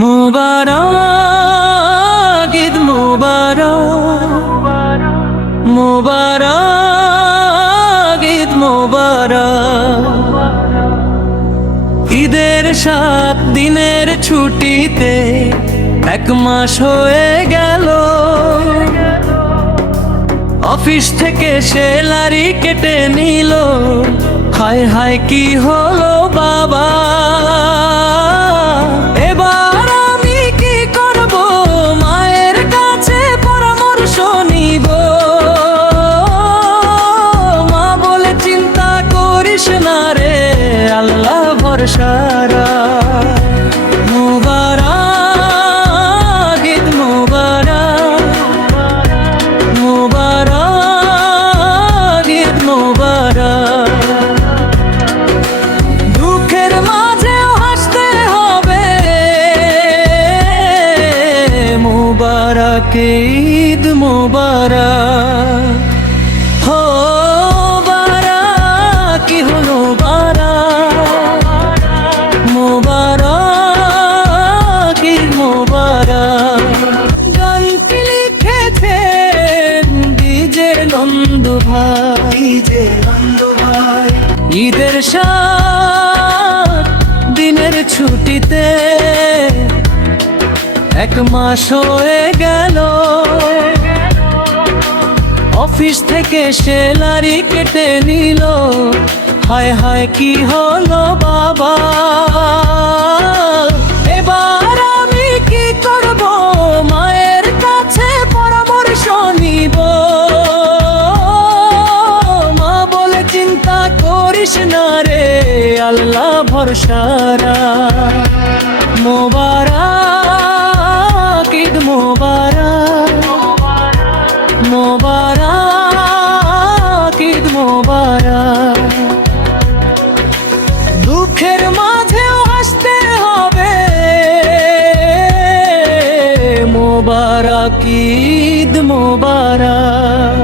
মুবারক ঈদ মুবারক, মুবারক ঈদ মুবারক। ঈদের 7 দিনের ছুটিতে 1 মাস হয়ে গেল, অফিস থেকে স্যালারি কেটে নিল। হায় হায় কি হলো বাবা, এবার আমি কি করব? মায়ের কাছে পরামর্শ নিব। মা বলে চিন্তা করিস না রে, আল্লাহ ভরসা রাখ। মুবারক ঈদ মুবারক, মুবারক ঈদ মুবারক। দুঃখের মাঝেও হাসতে হবে, মুবারক ঈদ মুবারক। হো বারাক কি হলো বারাক, মুবারক ঈদ মুবারক। গানটি লিখেছেন ডিজে নন্দু ভাই, ঈদের 7 দিনের ছুটিতে 1 মাস হয়ে গেল, অফিস থেকে স্যালারি কেটে নিল। হায় হায় কি হলো বাবা, এবার আমি কি করব? মায়ের কাছে পরামর্শ নিব। মা বলে চিন্তা করিস না রে, আল্লাহ ভরসা রাখ। মুবারক ঈদ মুবারক, মুবারক ঈদ মুবারক। দুঃখের মাঝেও হাসতে হবে, মুবারক ঈদ মুবারক।